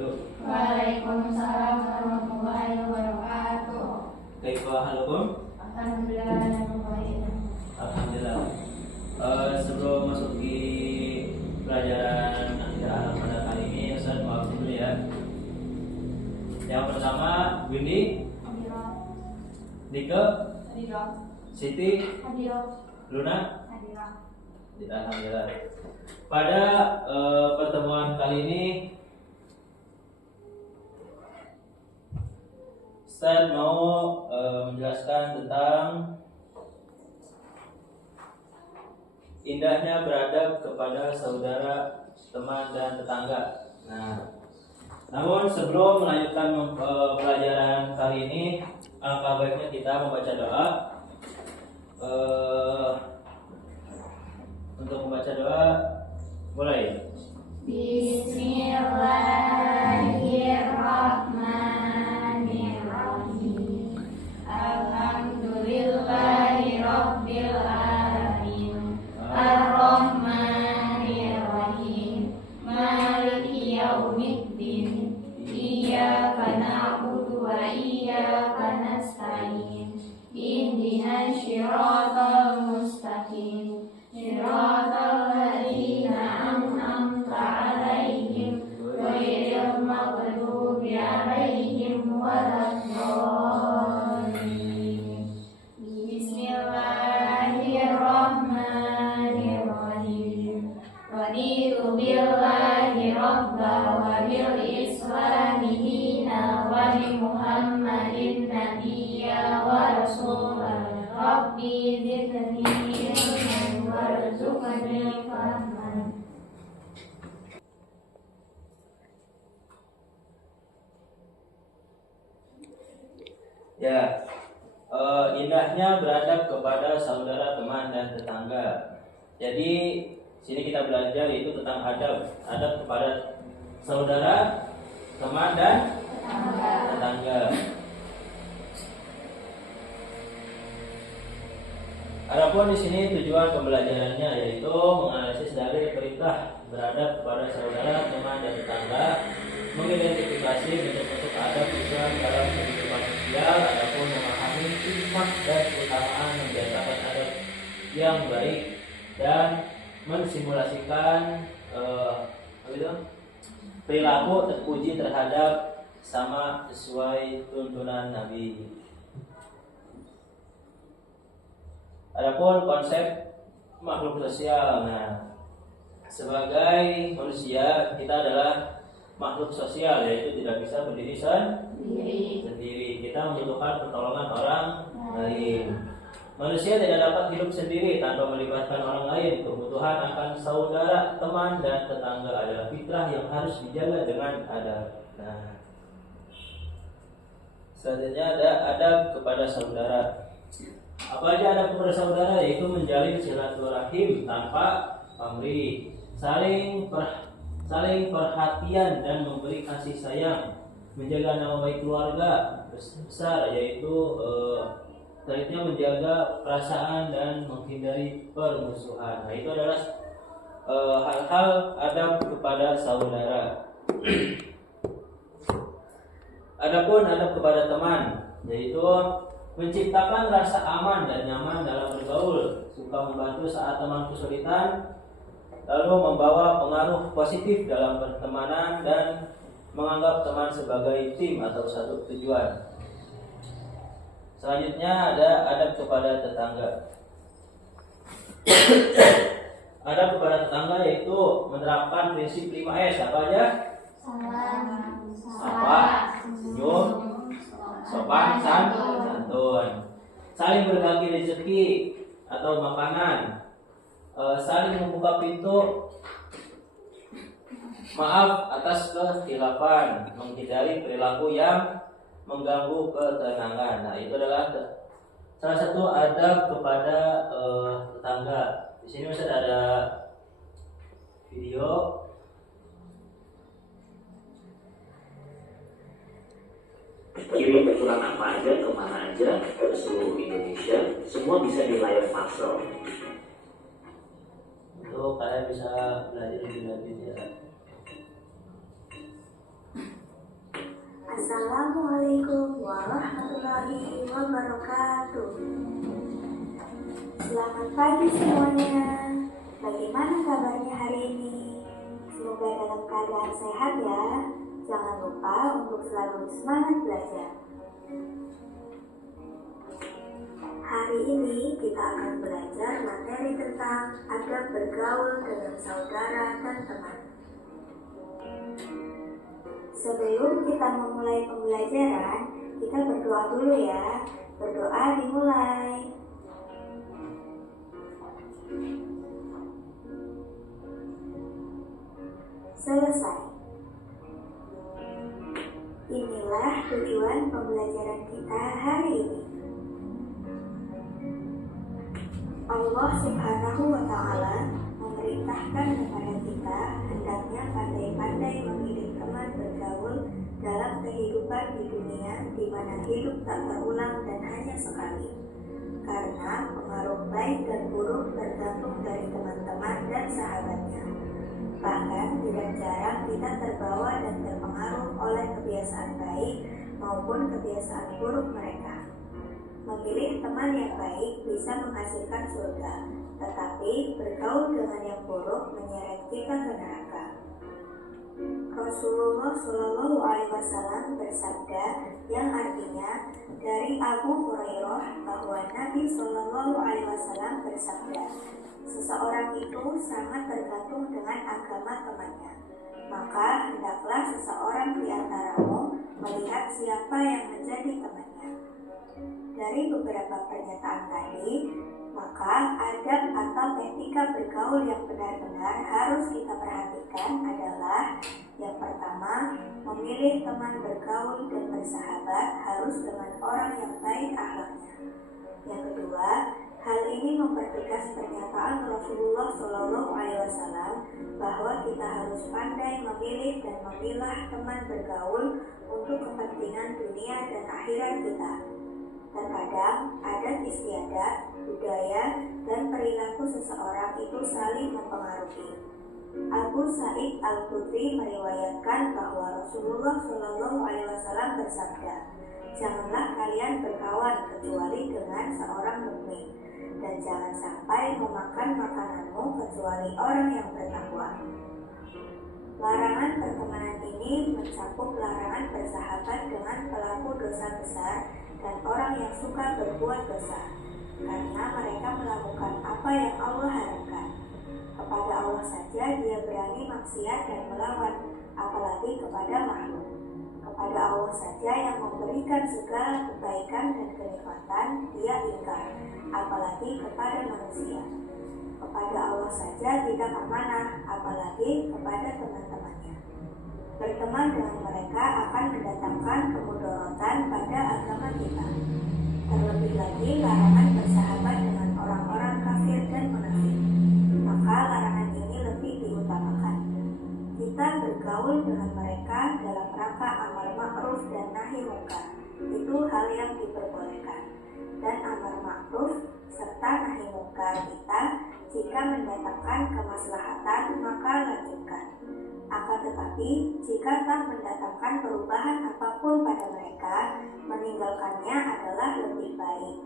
wabarakatuh. Waalaikumsalam warahmatullahi wabarakatuh. Kaifa halukum? Alhamdulillah. Sebelum masuk di pelajaran alam pada kali ini, Ustaz maaf dulu ya. Yang pertama, Windy, Nike, Siti, Luna. Alhamdulillah. Pada pertemuan kali ini, Ustaz mau menjelaskan tentang indahnya beradab kepada saudara, teman, dan tetangga. Namun sebelum melanjutkan pelajaran kali ini, alangkah baiknya kita membaca doa. Untuk membaca doa, mulai. Bismillahirrahmanirrahim. Alhamdulillahi rabbil alamin. Ar-Rahmanir-Rahim. Maliki yaumiddin. Iyyaka na'budu wa iyyaka nasta'in. Ihdinas shiratal mustaqim. Shiratal ladzina an'amta 'alaihim ghairil maghdubi 'alaihim waladdallin. Bismillahirrahmanirrahim. Raditu billahi rabba wa bil islami dina wa bi Muhammadin nabiyya wa rasulah. Rabbi zidni ilman warzuqni fahman. Ya, indahnya beradab kepada saudara, teman, dan tetangga. Jadi sini kita belajar itu tentang adab kepada saudara, teman, dan tetangga. Adapun di sini tujuan pembelajarannya yaitu menganalisis dari perintah beradab kepada saudara, teman, dan tetangga, mengidentifikasi bentuk-bentuk adab Islam dalam kehidupan sosial, adapun memahami hikmah dan keutamaan membiasakan adab yang baik dan mensimulasikan perilaku terpuji terhadap sama sesuai tuntunan Nabi. Adapun konsep makhluk sosial, sebagai manusia kita adalah makhluk sosial, yaitu tidak bisa berdiri sendiri. Kita membutuhkan pertolongan orang lain. Manusia tidak dapat hidup sendiri tanpa melibatkan orang lain. Kebutuhan akan saudara, teman, dan tetangga adalah fitrah yang harus dijaga dengan adab. Selanjutnya ada adab kepada saudara. Apa aja adab kepada saudara? Yaitu menjalin silaturahim tanpa pamrih, saling perhatian dan memberi kasih sayang, menjaga nama baik keluarga besar, yaitu selanjutnya menjaga perasaan dan menghindari permusuhan. Itu adalah hal-hal adab kepada saudara. Adapun adab kepada teman, yaitu menciptakan rasa aman dan nyaman dalam bergaul, suka membantu saat teman kesulitan, lalu membawa pengaruh positif dalam pertemanan dan menganggap teman sebagai tim atau satu tujuan. Selanjutnya ada adab kepada tetangga. Adab kepada tetangga yaitu menerapkan prinsip 5S. Apa aja? Sapa, senyum, sopan, santun. Saling berbagi rezeki atau makanan, saling membuka pintu, maaf atas kekhilafan, menghindari perilaku yang mengganggu ketenangan. Itu adalah salah satu adab kepada tetangga. Di sini masih ada video. Kirim ukuran apa aja, kemana aja, ke seluruh Indonesia, semua bisa di layar parcel. Itu kalian bisa belajar lebih lanjut ya. Assalamualaikum warahmatullahi wabarakatuh. Selamat pagi semuanya. Bagaimana kabarnya hari ini? Semoga dalam keadaan sehat ya. Jangan lupa untuk selalu semangat belajar. Hari ini kita akan belajar materi tentang adab bergaul dengan saudara dan teman. Sebelum kita memulai pembelajaran, kita berdoa dulu ya. Berdoa dimulai. Selesai. Inilah tujuan pembelajaran kita hari ini. Allah Subhanahu wa Ta'ala memerintahkan kepada kita hendaknya pandai-pandai memilih teman bergaul dalam kehidupan di dunia di mana hidup tak terulang dan hanya sekali. Karena pengaruh baik dan buruk tergantung dari teman-teman dan sahabatnya. Bahkan tidak jarang kita terbawa dan terpengaruh oleh kebiasaan baik maupun kebiasaan buruk mereka. Memilih teman yang baik bisa menghasilkan surga, tetapi bergaul dengan yang buruk menyeret kita ke neraka. Rasulullah Shallallahu Alaihi Wasallam bersabda yang artinya dari Abu Hurairah bahwa Nabi Shallallahu Alaihi Wasallam bersabda, seseorang itu sangat tergantung dengan agama temannya. Maka hendaklah seseorang di antaramu melihat siapa yang menjadi temannya. Dari beberapa pernyataan tadi, maka adab atau etika bergaul yang benar-benar harus kita perhatikan adalah yang pertama, memilih teman bergaul dan bersahabat harus dengan orang yang baik akhlaknya. Yang kedua, hal ini mempertegas pernyataan Rasulullah Shallallahu Alaihi Wasallam bahwa kita harus pandai memilih dan memilah teman bergaul untuk kepentingan dunia dan akhirat kita. Terkadang adat istiadat, budaya, dan perilaku seseorang itu saling mempengaruhi. Abu Sa'id Al-Khudri meriwayatkan bahwa Rasulullah Shallallahu Alaihi Wasallam bersabda, janganlah kalian berkawan kecuali dengan seorang mukmin, dan jangan sampai memakan makananmu kecuali orang yang bertakwa. Larangan pertemanan ini mencakup larangan bersahabat dengan pelaku dosa besar dan orang yang suka berbuat dosa, karena mereka melakukan apa yang Allah haramkan. Kepada Allah saja dia berani maksiat dan melawan, apalagi kepada makhluk. Kepada Allah saja yang memberikan segala kebaikan dan kenikmatan, dia ingkar, apalagi kepada manusia. Kepada Allah saja tidak amanah, apalagi kepada teman-temannya. Berteman dengan mereka akan mendatangkan kemudorotan pada agama kita. Terlebih lagi larangan bersahabat dengan orang-orang kafir dan munafik. Maka larangan ini lebih diutamakan. Kita bergaul dengan mereka dalam rangka amar ma'ruf dan nahi munkar. Itu hal yang diperbolehkan. Dan amar ma'ruf serta nahi munkar kita jika mendatangkan kemaslahatan maka lanjutkan. Akan tetapi, jika tak mendatangkan perubahan apapun pada mereka, meninggalkannya adalah lebih baik.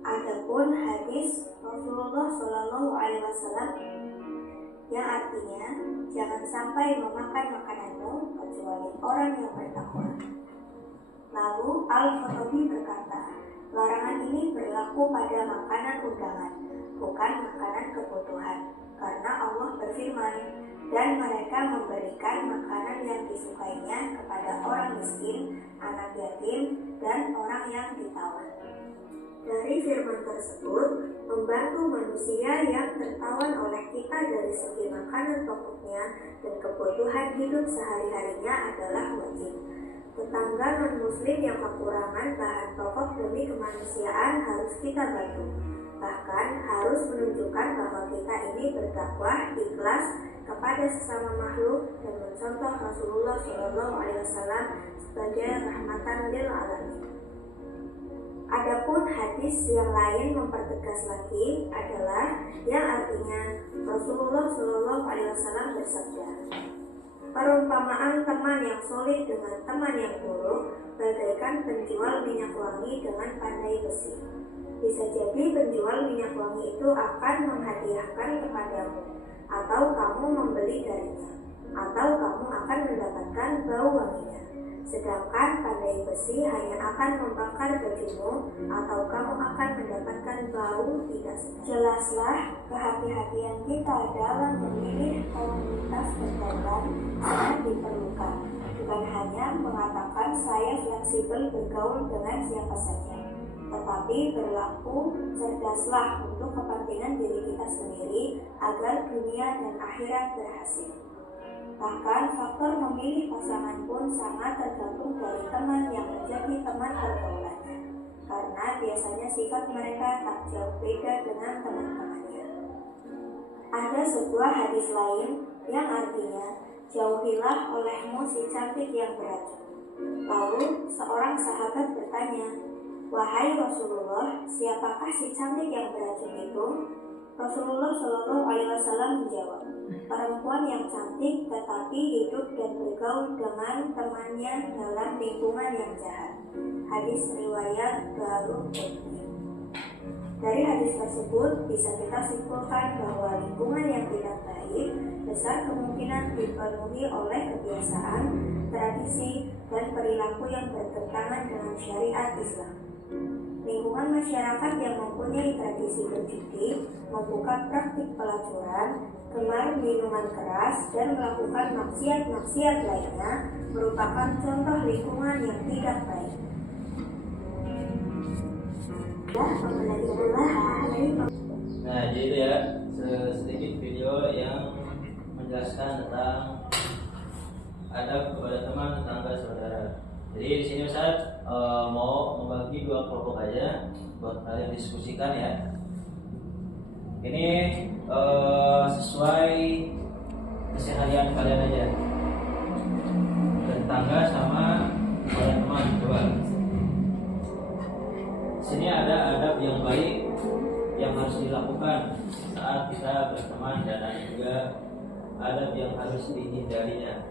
Adapun hadis Rasulullah Shallallahu Alaihi Wasallam yang artinya jangan sampai memakan makananmu kecuali orang yang bertakwa. Lalu Al-Khattabi berkata, larangan ini berlaku pada makanan undangan, bukan makanan kebutuhan, karena Allah berfirman, dan mereka memberikan makanan yang disukainya kepada orang miskin, anak yatim, dan orang yang ditawan. Dari firman tersebut, membantu manusia yang tertawan oleh kita dari segi makanan pokoknya dan kebutuhan hidup sehari-harinya adalah wajib. Tetangga non-muslim yang kekurangan bahan pokok demi kemanusiaan harus kita bantu. Bahkan harus menunjukkan bahwa kita ini berdakwah ikhlas kepada sesama makhluk dan mencontoh Rasulullah SAW sebagai rahmatan lil alamin. Adapun hadis yang lain mempertegas lagi adalah yang artinya Rasulullah SAW bersabda, perumpamaan teman yang solid dengan teman yang buruk bagaikan penjual minyak wangi dengan pandai besi. Bisa jadi penjual minyak wangi itu akan menghadiahkan kepadamu, atau kamu membeli darinya, atau kamu akan mendapatkan bau wanginya. Sedangkan pandai besi hanya akan membakar bajumu, atau kamu akan mendapatkan bau tidak sedap. Jelaslah kehati-hatian kita dalam memilih komunitas berkorban sangat diperlukan. Bukan hanya mengatakan saya fleksibel bergaul dengan siapa saja, tetapi berlaku cerdaslah untuk kepentingan diri kita sendiri agar dunia dan akhirat berhasil. Bahkan faktor memilih pasangan pun sangat tergantung dari teman yang menjadi teman pergaulannya, karena biasanya sifat mereka tak jauh beda dengan teman-temannya. Ada sebuah hadis lain yang artinya, jauhilah olehmu si cantik yang beracun. Lalu seorang sahabat bertanya, wahai Rasulullah, siapakah si cantik yang beracun itu? Rasulullah Shallallahu Alaihi Wasallam menjawab, perempuan yang cantik tetapi hidup dan bergaul dengan temannya dalam lingkungan yang jahat. Hadis riwayat Darul Qutni. Dari hadis tersebut bisa kita simpulkan bahwa lingkungan yang tidak baik besar kemungkinan dipenuhi oleh kebiasaan, tradisi, dan perilaku yang bertentangan dengan syariat Islam. Lingkungan masyarakat yang mempunyai tradisi berjudi, membuka praktik pelacuran, gemar minuman keras, dan melakukan maksiat-maksiat lainnya merupakan contoh lingkungan yang tidak baik. Nah, jadi itu ya sedikit video yang menjelaskan tentang adab kepada teman, tetangga, saudara. Jadi di sini Ustaz mau membagi dua kelompok aja buat kalian diskusikan ya. Ini sesuai keseharian kalian aja. Tetangga sama kepada teman, coba. Sini ada adab yang baik yang harus dilakukan saat kita berteman, dan ada juga adab yang harus dihindarinya.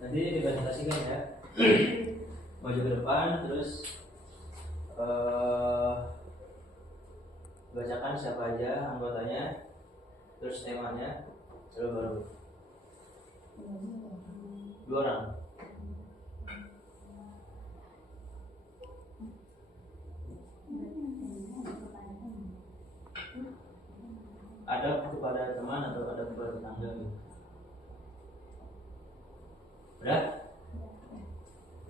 Nanti dipresentasikan ya. Maju ke depan, terus bacakan siapa aja anggotanya, terus temanya, lalu baru 2 orang. Adab kepada teman atau adab kepada tetangga gitu. Udah?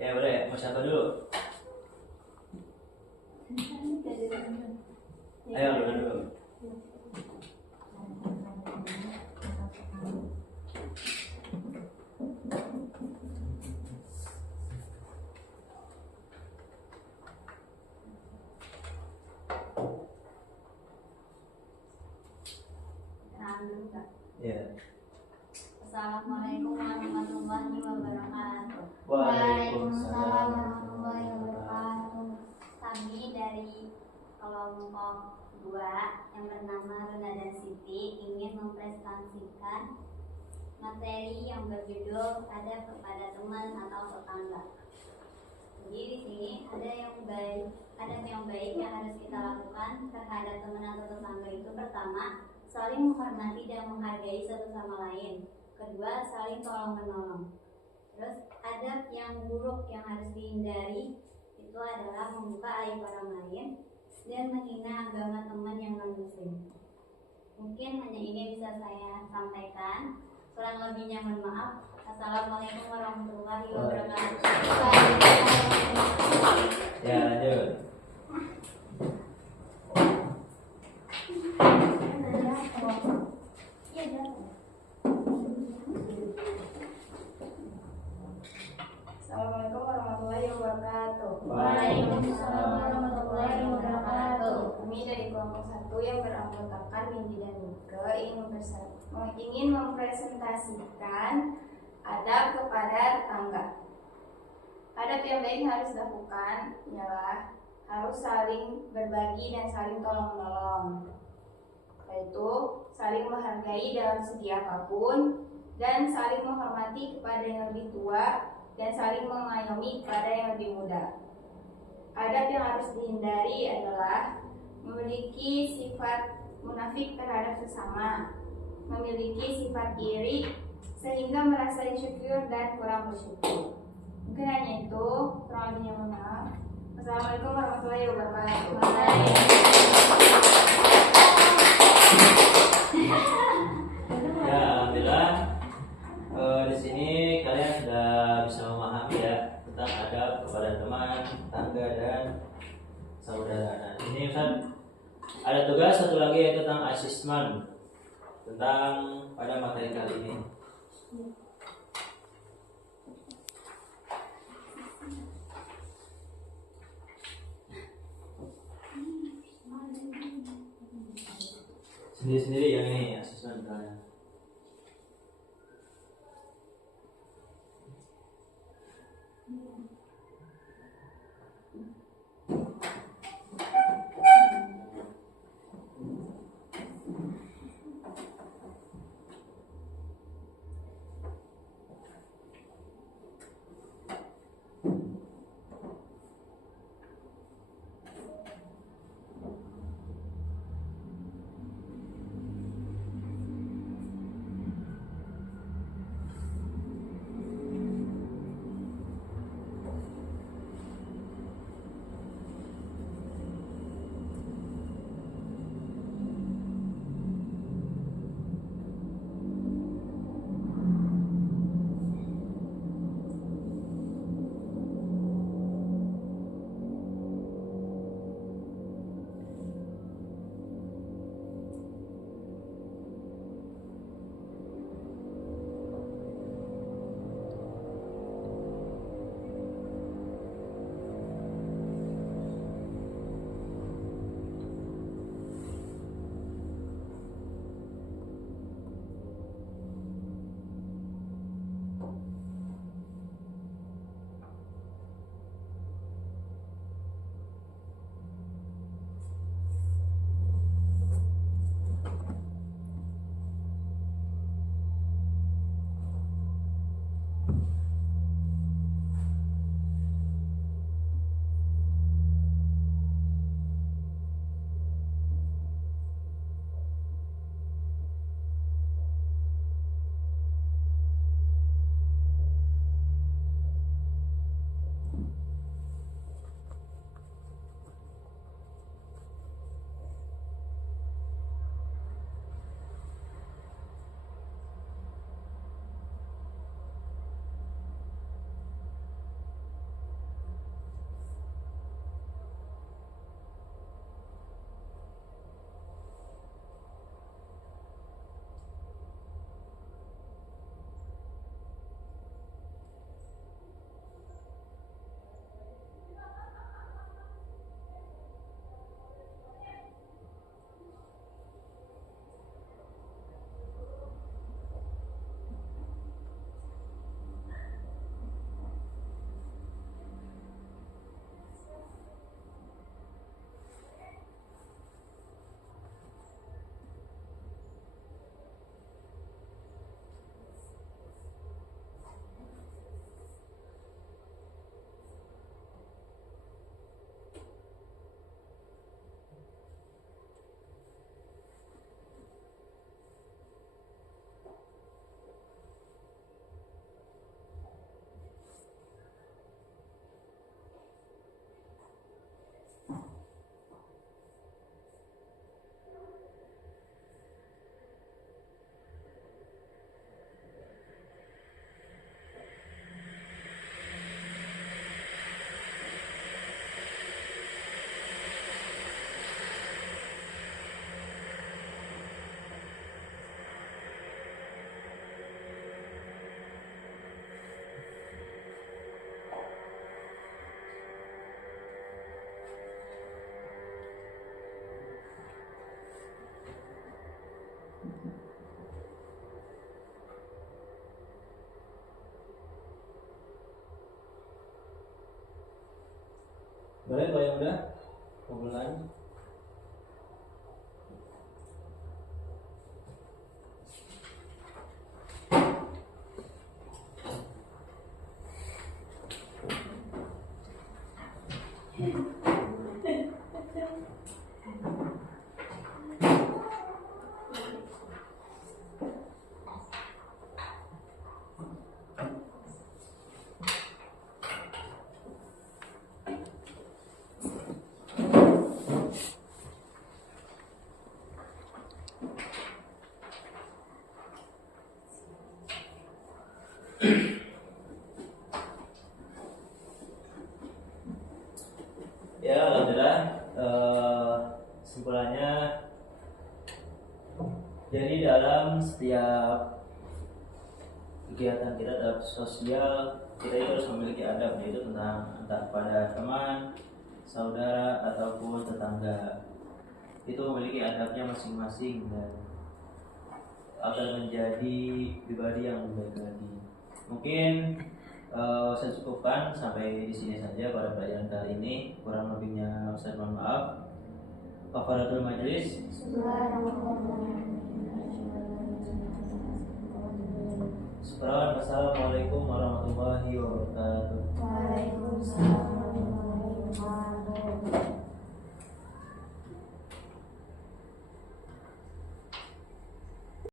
Ya boleh, mau siapa dulu? Ayo dulu. Ya. Assalamualaikum warahmatullahi wabarakatuh. Waalaikumsalam warahmatullahi wabarakatuh. Kami dari kelompok 2 yang bernama Luna dan Siti ingin mempresentasikan materi yang berjudul adab kepada teman atau tetangga. Jadi di sini ada adab yang baik yang harus kita lakukan terhadap teman atau tetangga itu: pertama, saling menghormati dan menghargai satu sama lain. Kedua, saling tolong menolong. Terus adab yang buruk yang harus dihindari itu adalah membuka aib orang lain dan menghina agama teman yang non muslim. Mungkin hanya ini bisa saya sampaikan. Kurang lebihnya mohon maaf. Assalamualaikum warahmatullahi wabarakatuh. Ya, lanjut. Assalamualaikum warahmatullahi wabarakatuh. Waalaikumsalam warahmatullahi wabarakatuh. Kami dari kelompok 1 yang beranggotakan Mindy dan Nike ingin mempresentasikan adab kepada tetangga. Adab yang baik harus dilakukan ialah harus saling berbagi dan saling tolong menolong, yaitu saling menghargai dalam segi apapun dan saling menghormati kepada yang lebih tua dan saling mengayomi kepada yang lebih muda. Adab yang harus dihindari adalah memiliki sifat munafik terhadap sesama, memiliki sifat iri sehingga merasa insecure dan kurang bersyukur. Mungkin hanya itu, kurang lebihnya mohon maaf. Assalamualaikum warahmatullahi wabarakatuh. Ya, alhamdulillah. Di sini kalian sudah bisa memahami ya tentang adab kepada teman, tetangga dan saudara. Nah, ini Ustaz ada tugas satu lagi yaitu tentang asesmen tentang pada materi kali ini. Sendiri-sendiri yang ini asesmen kalian. Boleh kalau yang udah kumpulan. Ya, alhamdulillah. Kesimpulannya, jadi dalam setiap kegiatan kita dalam sosial, kita itu harus memiliki adab, yaitu tentang entah pada teman, saudara ataupun tetangga. Itu memiliki adabnya masing-masing dan akan menjadi pribadi yang lebih baik lagi. Mungkin saya cukupkan sampai di sini saja pada pelajaran kali ini. Kurang lebihnya saya mohon maaf. Kafaratul majlis. Assalamualaikum warahmatullahi wabarakatuh. Waalaikumsalam.